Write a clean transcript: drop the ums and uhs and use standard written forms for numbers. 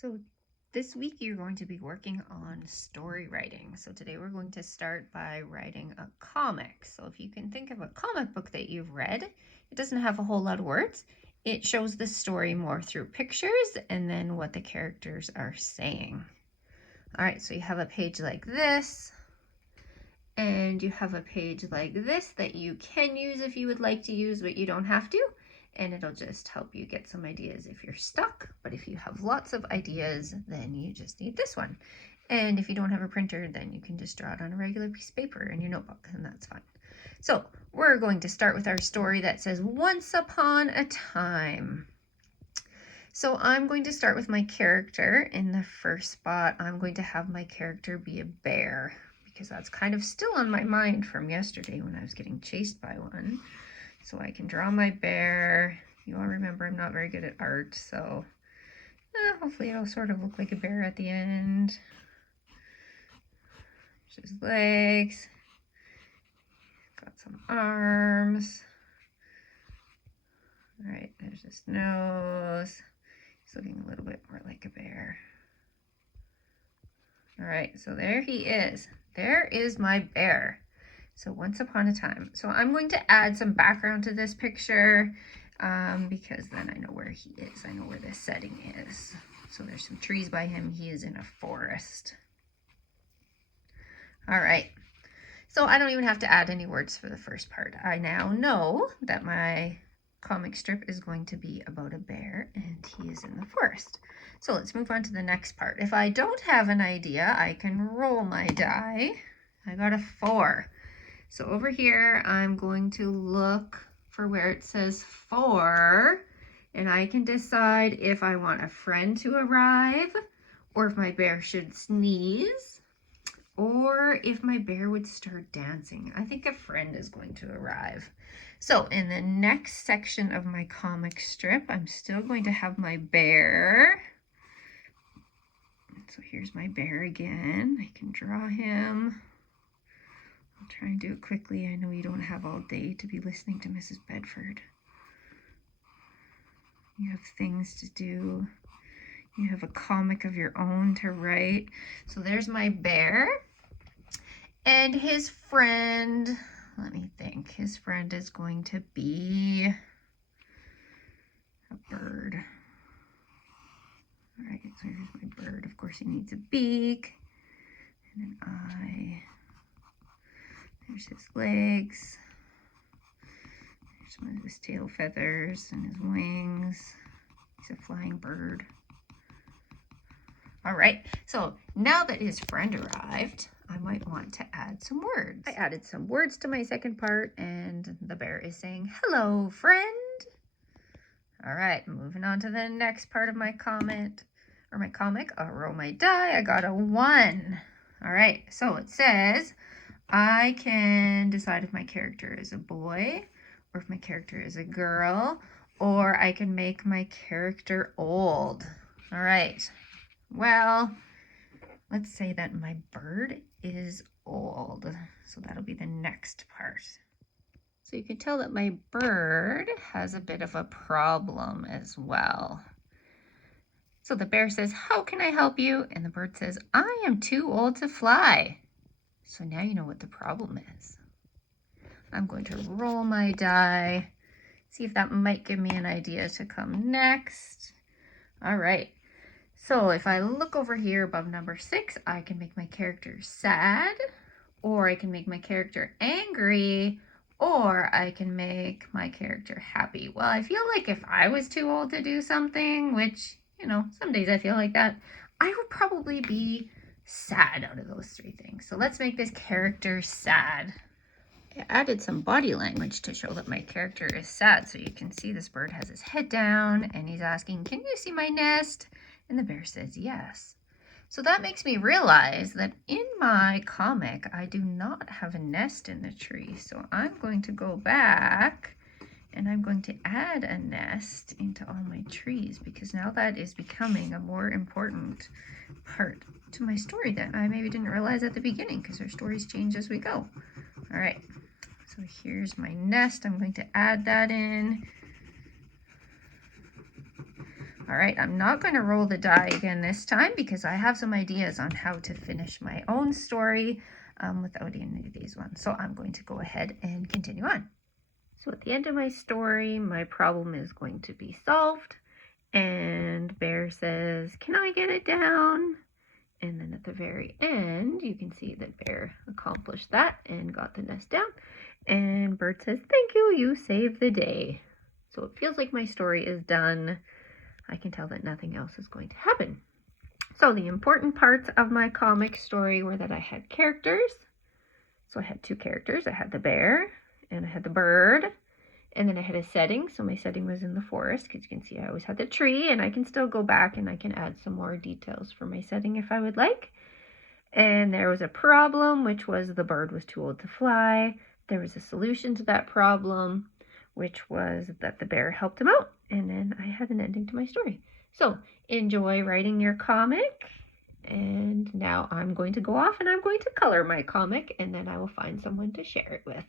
So this week you're going to be working on story writing. So today we're going to start by writing a comic. So if you can think of a comic book that you've read, it doesn't have a whole lot of words. It shows the story more through pictures and then what the characters are saying. All right, so you have a page like this, and you have a page like this that you can use if you would like to use, but you don't have to. And it'll just help you get some ideas if you're stuck. But if you have lots of ideas, then you just need this one. And if you don't have a printer, then you can just draw it on a regular piece of paper in your notebook, and that's fine. So we're going to start with our story that says, Once Upon a Time. So I'm going to start with my character. In the first spot, I'm going to have my character be a bear, because that's kind of still on my mind from yesterday when I was getting chased by one. So I can draw my bear. You all remember I'm not very good at art, so hopefully it'll sort of look like a bear at the end. There's his legs. Got some arms. All right, there's his nose. He's looking a little bit more like a bear. All right, so there he is. There is my bear. So once upon a time. So I'm going to add some background to this picture because then I know where he is. I know where the setting is. So there's some trees by him. He is in a forest. All right. So I don't even have to add any words for the first part. I now know that my comic strip is going to be about a bear and he is in the forest. So let's move on to the next part. If I don't have an idea, I can roll my die. I got a 4. So over here, I'm going to look for where it says 4, and I can decide if I want a friend to arrive, or if my bear should sneeze, or if my bear would start dancing. I think a friend is going to arrive. So in the next section of my comic strip, I'm still going to have my bear. So here's my bear again. I can draw him. I'll try and do it quickly. I know you don't have all day to be listening to Mrs. Bedford. You have things to do. You have a comic of your own to write. So there's my bear. And his friend, let me think. His friend is going to be a bird. All right, so here's my bird. Of course, he needs a beak and an eye. There's his legs. There's one of his tail feathers and his wings. He's a flying bird. All right, so now that his friend arrived, I might want to add some words. I added some words to my second part, and the bear is saying, "Hello, friend." All right, moving on to the next part of my comic. I'll roll my die. I got a 1. All right, so it says, I can decide if my character is a boy or if my character is a girl, or I can make my character old. All right, well, let's say that my bird is old. So that'll be the next part. So you can tell that my bird has a bit of a problem as well. So the bear says, "How can I help you?" And the bird says, "I am too old to fly." So now you know what the problem is. I'm going to roll my die, see if that might give me an idea to come next. All right. So if I look over here above number 6, I can make my character sad, or I can make my character angry, or I can make my character happy. Well, I feel like if I was too old to do something, which, some days I feel like that, I would probably be sad out of those 3 things. So let's make this character sad. I added some body language to show that my character is sad. So you can see this bird has his head down and he's asking, "Can you see my nest?" And the bear says yes. So that makes me realize that in my comic, I do not have a nest in the tree. So I'm going to go back and I'm going to add a nest into all my trees, because now that is becoming a more important part to my story that I maybe didn't realize at the beginning, because our stories change as we go. All right, so here's my nest. I'm going to add that in. All right, I'm not going to roll the die again this time because I have some ideas on how to finish my own story without any of these ones. So I'm going to go ahead and continue on. So at the end of my story, my problem is going to be solved. And Bear says, "Can I get it down?" And then at the very end, you can see that Bear accomplished that and got the nest down. And Bird says, "Thank you, you saved the day." So it feels like my story is done. I can tell that nothing else is going to happen. So the important parts of my comic story were that I had characters. So I had two characters. I had the bear and I had the bird. And then I had a setting. So my setting was in the forest because you can see I always had the tree, and I can still go back and I can add some more details for my setting if I would like. And there was a problem, which was the bird was too old to fly. There was a solution to that problem, which was that the bear helped him out. And then I had an ending to my story. So enjoy writing your comic. And now I'm going to go off and I'm going to color my comic, and then I will find someone to share it with.